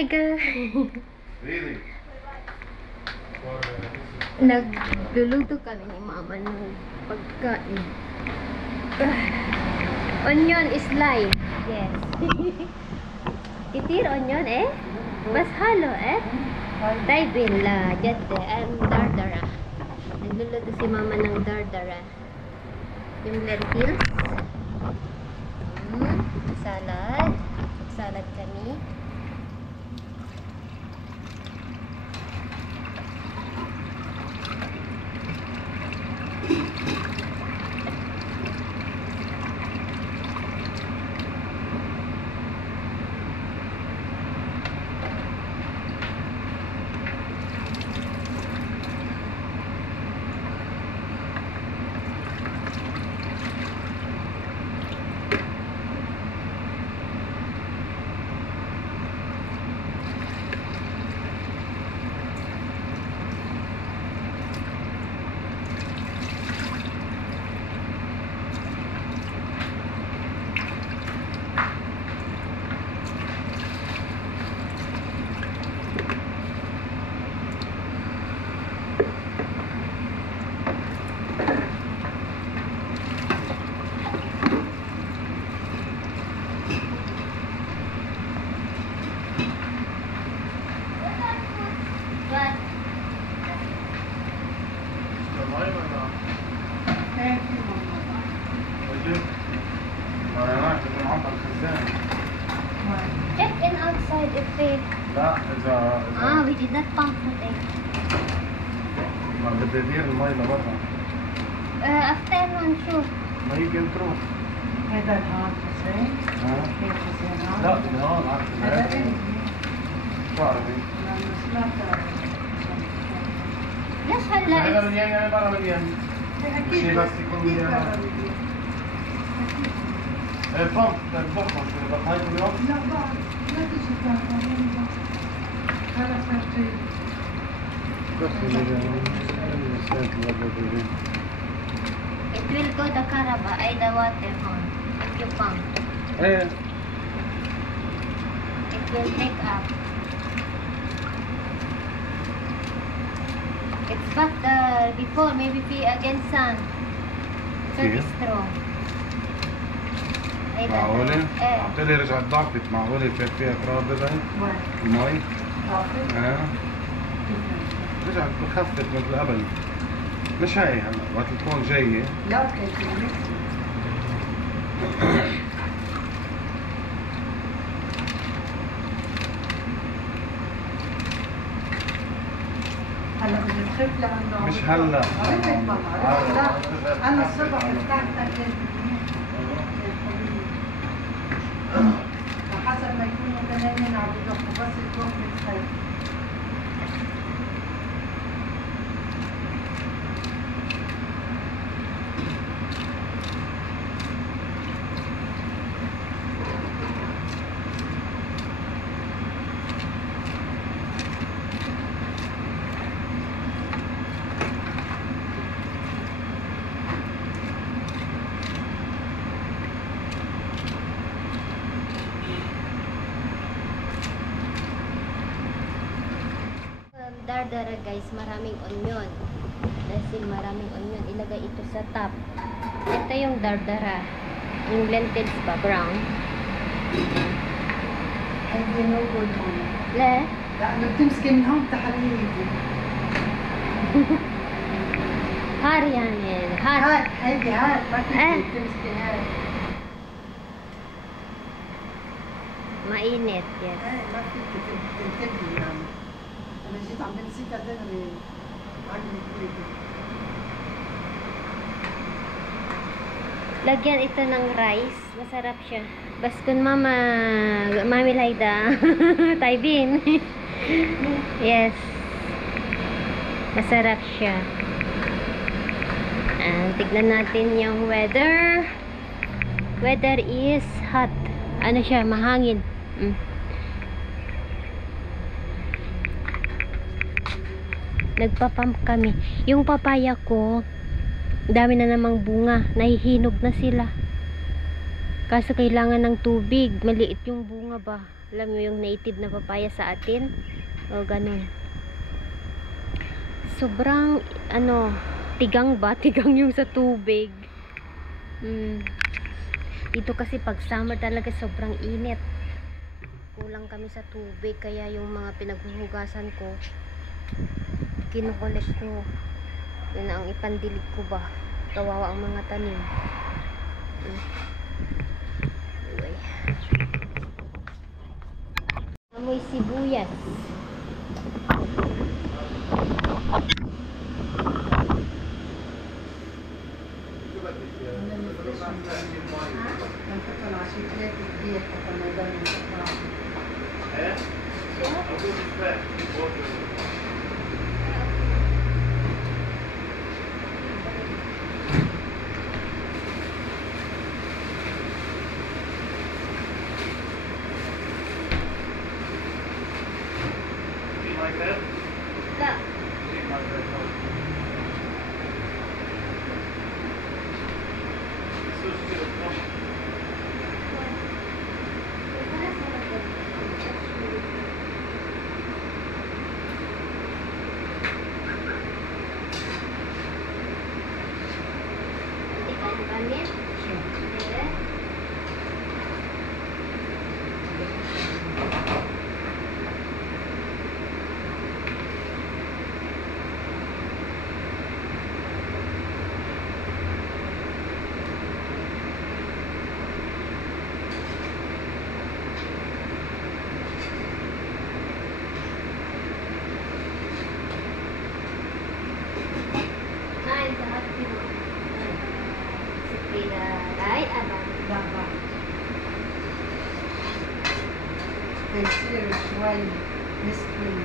Hi guys! Really? Nagluluto kami ni mama ng pagkain. Onion is live. Yes. Titir onion eh? Bas halo eh? Taibin la. Jette. Dardara. Nagluluto si mama ng dardara. Yung lentils. Salad. Salad kami. Check in outside if they... لا إذا we did not pump today. ما بدي أدير المي لبرا. Afternoon shoot. ما هي كنت تروح. هذا الهون حسين؟ كيف حسين هون؟ لا من هون هذا عارف شو عربي؟ ليش هذا هلا مليان يعني برا مليان. شيء بس يكون مليان. البامب البخور شو بس هاي كل يوم؟ لا بعد لا تجي هذا فرشي it will go the caraba, ay the water hon. If you pump, ايه it will take up. It's back before, maybe be against sun. So Yeah. it's strong. Ay معقولة؟ eh. عطيلي رجعت ضعفت معقولة كان فيها تراب ببين؟ وين؟ المي؟ عرفت؟ ايه رجعت خفت مثل قبل مش هاي هلا وقت تكون جاية لا كيف هلا بدي تخف لانه مش هلا. عرفت والله عرفت لا انا الصبح فتحت اكل وحسب ما يكونوا بنامين عم يدقوا بس الكوخ بتخف Dardara guys, maraming onion. Dahil maraming onion, ilagay ito sa top. Ito yung dardara. Yung lentils ba, brown. هيدي نو جود هون Le? لانه بتمسكي من هون تحريري Har yan yan. Har. هاد هيدي هاد ما إيه. فيك تمسكي هاد Mainit. Yes. ايه ما فيك تنتبهي يعني انا جيت عم بمسكها دغري عجبت فيكي Lagyan ito ng rice. Masarap siya. Baskun mama. Mami Laida. Taibin. Yes. Masarap siya. Tignan natin yung weather. Weather is hot. Ano siya? Mahangin. Nagpapump kami. Yung papaya ko, dami na namang bunga. Nahihinog na sila. Kaso kailangan ng tubig. Maliit yung bunga ba. Alam mo yung native na papaya sa atin? O ganun. Sobrang, ano, tigang ba? Tigang yung sa tubig. Dito kasi pag summer talaga sobrang init. Kulang kami sa tubig. Kaya yung mga pinaghuhugasan ko, kinukulit ko. Yun ang ipandilig ko ba. Kawawa ang mga tanim. Anyway. Amoy sibuyas. La. تيسير شوي مسكين.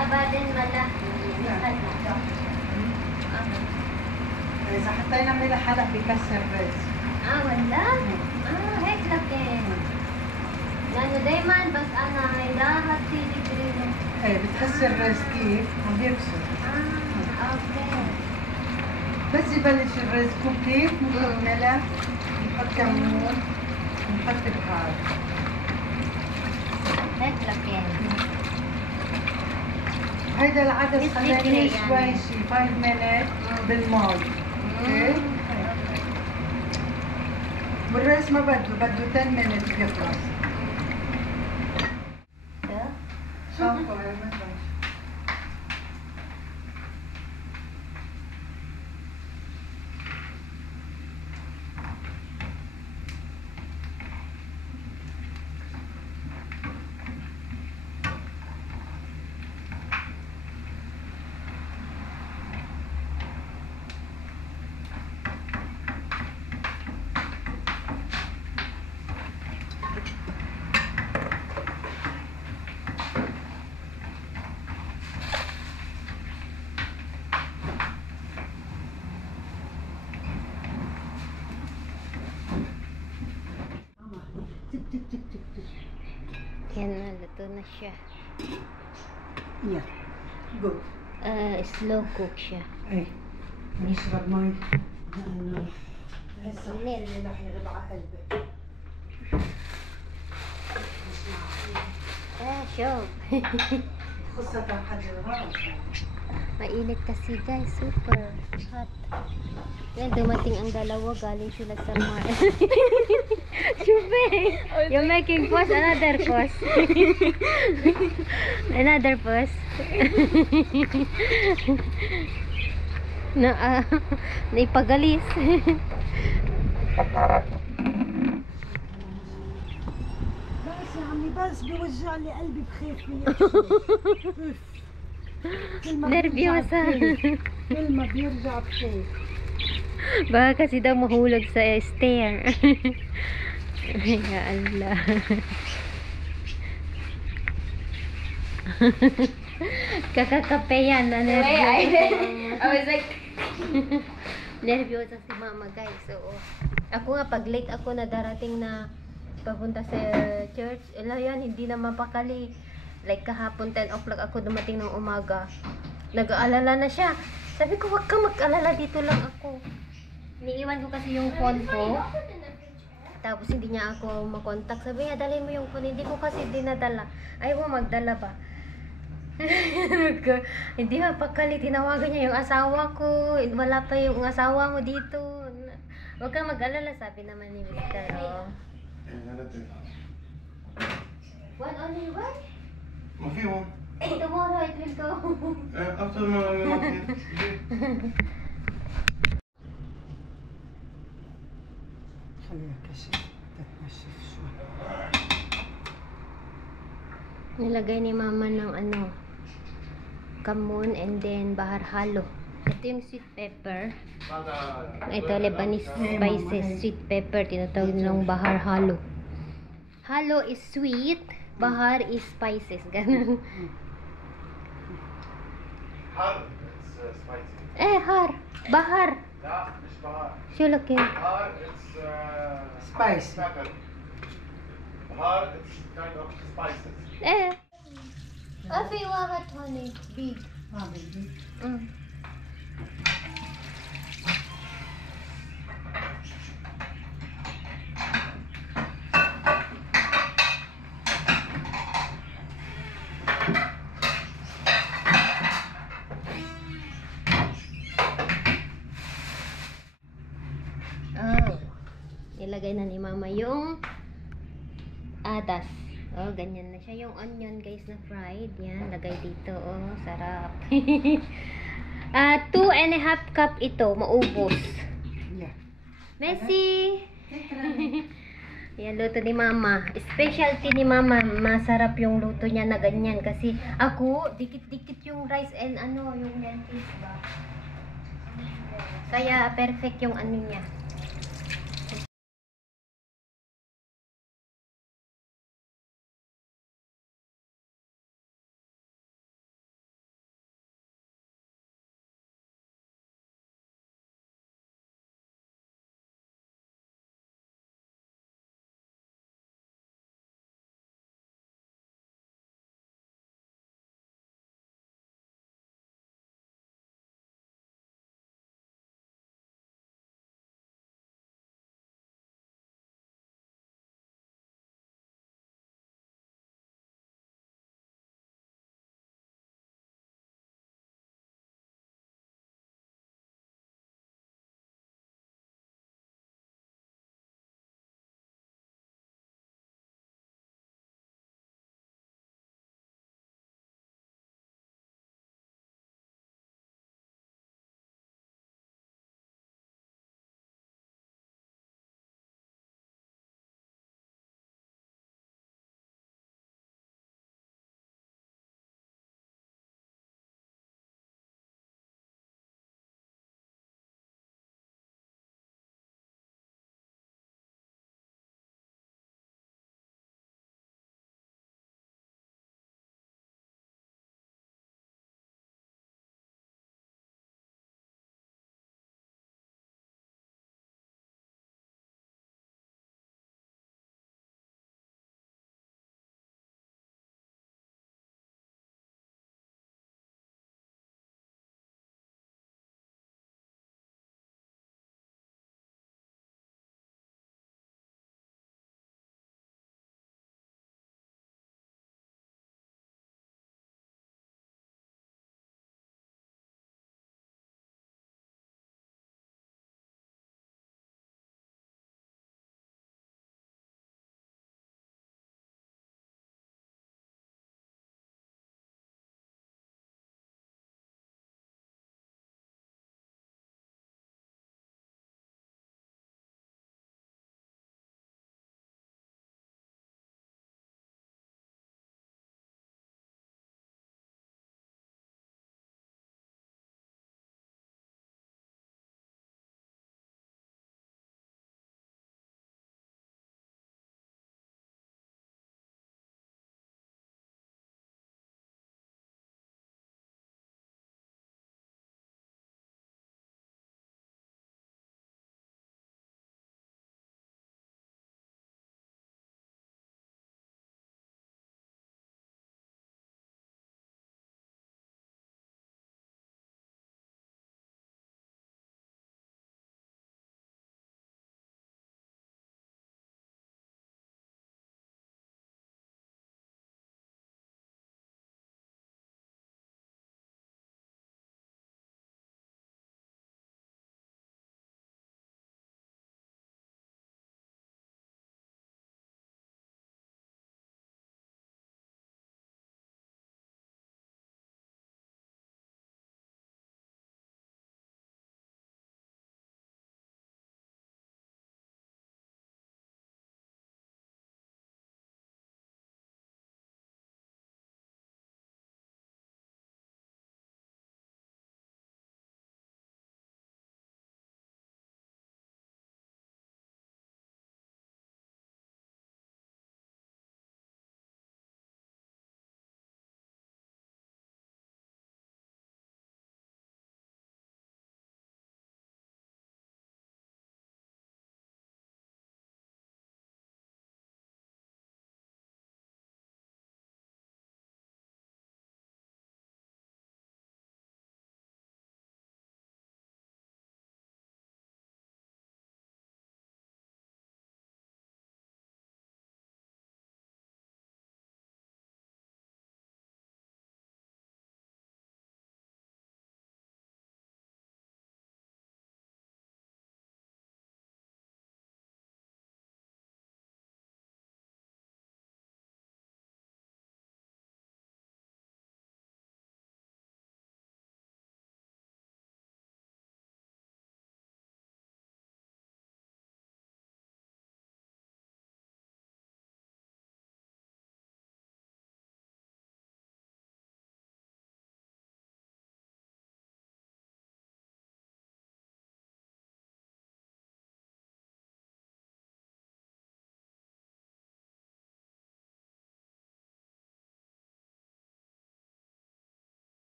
Abadan mala. إذا حطينا ملح هلا بكسر الرز. ولا؟ هيك لكن. لأنه دايما بس أنا لا هتصيري بريمو. إيه بتحسي الرز كيف؟ عم بيكسر. أوكي. بس يبلش الرز كيف نحط ملح، نحط كمون، نحط بهار. هيك لكن. هيدا العدس مثل خليناه يعني. شوي شي 5 minutes بالماء. اوكي؟ والرز ما بده 10 minutes بيخلص. شوفوا هاي مثلا. Yan na, luto na siya. Yeah. Good. Slow cook siya. ايه نشرب مي لانه هسه الليل. اللي رح يغيب على قلبي. شوف. قصة حجرها. Mainit kasi guys, super hot. Yan, dumating ang dalawa, galing sila sa Mar. Chupe! You're making pause, another pause. Another pause. Naipagalis. بس يا عمي بس بيوجع لي قلبي بخاف Nervyosa. كل ما بيرجع بخاف. Baka kasi daw mahulog sa stair. Ya Allah. Kakakape yan na nervyosa. I was like, Nervyosa si mama guys. So, ako nga pag late ako na darating na papunta sa church, yan, hindi na mapakali. Like kahapon 10 o'clock ako dumating ng umaga. Nag-aalala na siya. Sabi ko, wag ka mag-alala, dito lang ako. Niiwan ko kasi yung phone ko. Tapos hindi niya ako makontak. Sabi niya, dalhin mo yung phone. Hindi ko kasi dinadala. Ayaw mo magdala ba? Hindi mapakali. Tinawagan niya yung asawa ko. Wala pa yung asawa mo dito. Huwag kang mag-alala, sabi naman ni Mr. Oh. One only one? ما فيهم Tomorrow it will go. أكثر ما في. خليها كشف تتنشف شوي. Nilagay ni mama ng ano, kamon and then bahar halo. Ito yung sweet pepper. Ito Lebanese spices, sweet pepper, tinatawag nilang bahar halo. Halo is sweet, bahar is spices, ganun. حار it's spicy. Har, bahar. لا مش بهار. شو لك إيه؟ بهار it's Spicy. pepper. بهار it's kind of spices. في واحد هوني big. ما بدي. Ilagay na ni mama yung atas. Oh, ganyan na siya. Yung onion guys na fried. Yan, lagay dito. Oh, sarap. 2.5 cup ito, maubos. Yeah. Messi! Yan, luto ni mama. Specialty ni mama. Masarap yung luto niya na ganyan. Kasi ako, dikit-dikit yung rice and ano, yung lentils ba? Kaya perfect yung ano niya.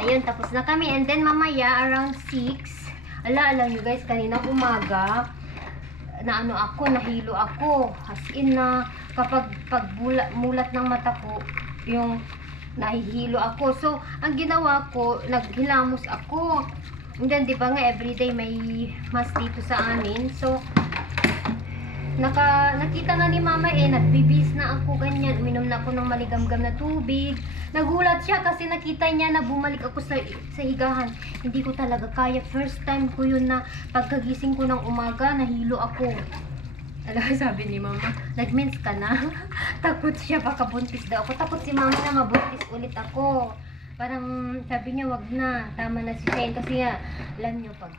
Ayun, tapos na kami. And then mamaya, around 6, alam nyo guys, kanina umaga, na ano ako, nahilo ako. As in na, kapag mulat ng mata ko, yung nahihilo ako. So, ang ginawa ko, naghilamos ako. And then, di ba nga, everyday may mas dito sa amin. So, nakita na ni mama nagbibis na ako ganyan. Uminom na ako ng maligamgam na tubig. Nagulat siya kasi nakita niya na bumalik ako sa higahan. Hindi ko talaga kaya. First time ko yun na pagkagising ko ng umaga, nahilo ako. Alam, sabi ni mama, nag-mens ka na? Takot siya, baka buntis daw ako. Takot si mama na mabuntis ulit ako. Parang sabi niya, wag na, tama na si Shane. Kasi nga, alam niyo, pag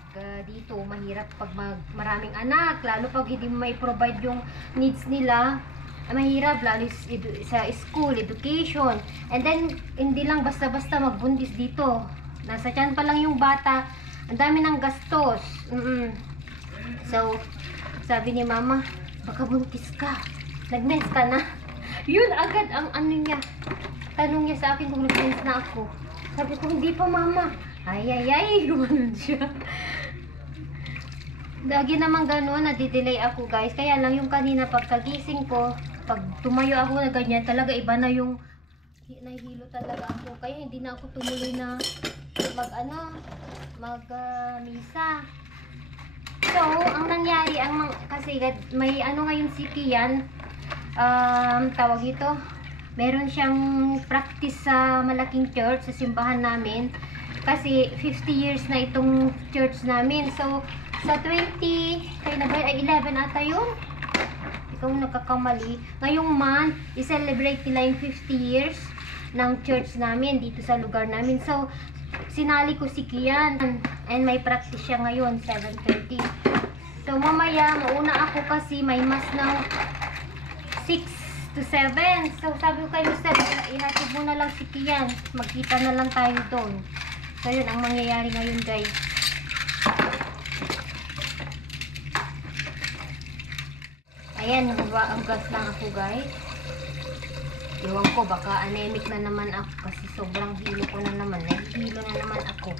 dito, mahirap pag maraming anak. Lalo pag hindi mo may provide yung needs nila, mahirap, lalo sa school, education. And then, hindi lang basta-basta magbuntis dito. Nasa tiyan pa lang yung bata, ang dami ng gastos. So, sabi ni mama, baka buntis ka. Nag-mens ka na. Yun agad ang ano niya. Tanong niya sa akin kung nag-mens na ako. Sabi ko, hindi pa mama. Ay, gumanon siya. Lagi naman gano'n, nadidelay ako guys. Kaya lang yung kanina pagkagising ko, pag tumayo ako na ganyan, talaga iba na yung nahihilo talaga ako. Kaya hindi na ako tumuloy na mag-misa. So, ang nangyari, kasi may ano ngayon si Kian, tawag ito, meron siyang practice sa malaking church, sa simbahan namin. Kasi 50 years na itong church namin. So, sa 11 ata yun? Ikaw nagkakamali. Ngayong month, i-celebrate nila yung 50 years ng church namin dito sa lugar namin. So, sinali ko si Kian. And may practice siya ngayon, 7:30. So, mamaya, mauna ako kasi may mas ng 6 to 7. So, sabi ko kay Mr. ihatid mo na lang si Kian. Magkita na lang tayo doon. So, yun ang mangyayari ngayon, guys. Ayan, ang gas lang ako, guys. Iwan ko, baka anemic na naman ako kasi sobrang hilo ko na naman. Nahihilo na naman ako.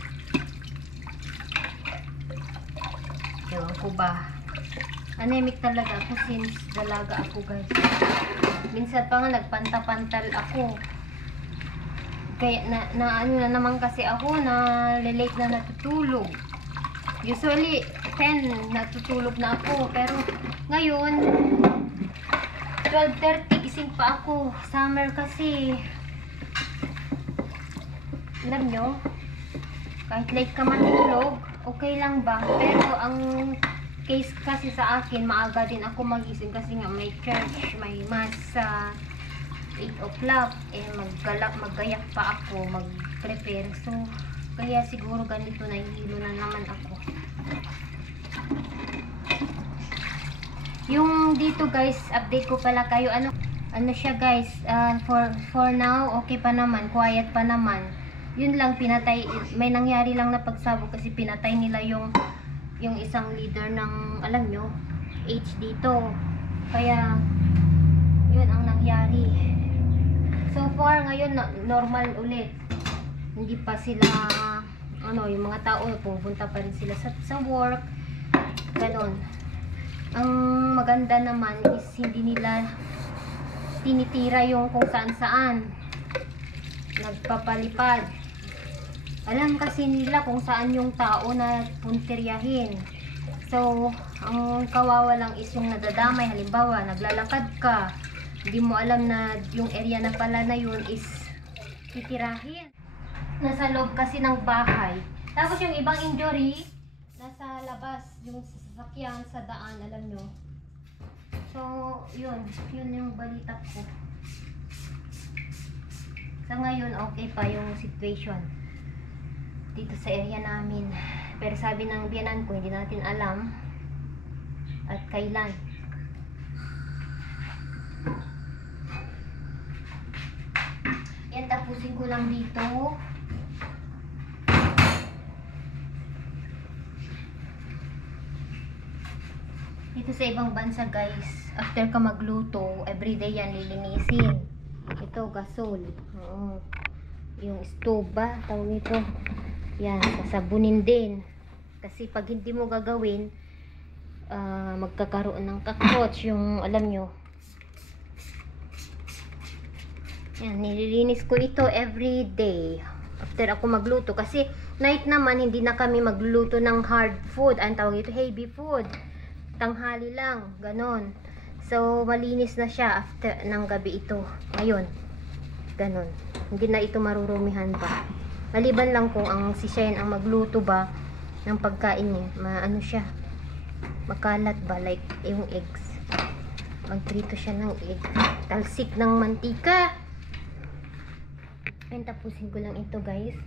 Iwan ko ba? Anemic talaga ako since dalaga ako, guys. Minsan pa nga nagpanta-pantal ako. Kaya ano na naman kasi ako na late na natutulog. Usually 10 natutulog na ako, pero ngayon 12:30 gising pa ako. Summer kasi. Alam nyo, kahit late ka matulog, okay lang ba? Pero ang case kasi sa akin, maaga din ako magising kasi nga may church, may mass sa 8 o'clock. Maggayak pa ako, mag-prepare. So, kaya siguro ganito, nahihilo na naman ako. Yung dito guys, update ko pala kayo. Ano siya guys, for now, okay pa naman, quiet pa naman. Yun lang, pinatay, may nangyari lang na pagsabog kasi pinatay nila yung isang leader ng, alam nyo, H dito. Kaya, yun ang nangyari. So far, ngayon, normal ulit. Hindi pa sila, yung mga tao, pupunta pa rin sila sa work. Ganon. Ang maganda naman is hindi nila tinitira yung kung saan-saan. Nagpapalipad. Alam kasi nila kung saan yung tao na puntiryahin. So, ang kawawa lang is yung nadadamay. Halimbawa, naglalakad ka. Hindi mo alam na yung area na pala na yun is titirahin. Nasa loob kasi ng bahay. Tapos yung ibang injury, nasa labas, yung sasakyan sa daan, alam nyo. So, yun yung balita ko. Sa ngayon, okay pa yung situation dito sa area namin. Pero sabi ng biyanan ko, hindi natin alam at kailan. Yan, tapusin ko lang dito. Dito sa ibang bansa guys, after ka magluto, everyday yan lilinisin. Ito, gasol. Oo. yung stove ba, tawag ito. Yan, sasabunin din. Kasi pag hindi mo gagawin, magkakaroon ng cockroach, yung alam nyo. Yan, nililinis ko ito every day after ako magluto. Kasi night naman, hindi na kami magluluto ng hard food. Ang tawag ito, heavy food. Tanghali lang, ganon. So, malinis na siya after ng gabi ito. Ngayon, ganon. Hindi na ito marurumihan pa. Maliban lang kung ang si Shane ang magluto ba ng pagkain niya, maano siya, makalat ba, like yung eggs. Magprito siya ng egg. Talsik ng mantika. And tapusin ko lang ito, guys.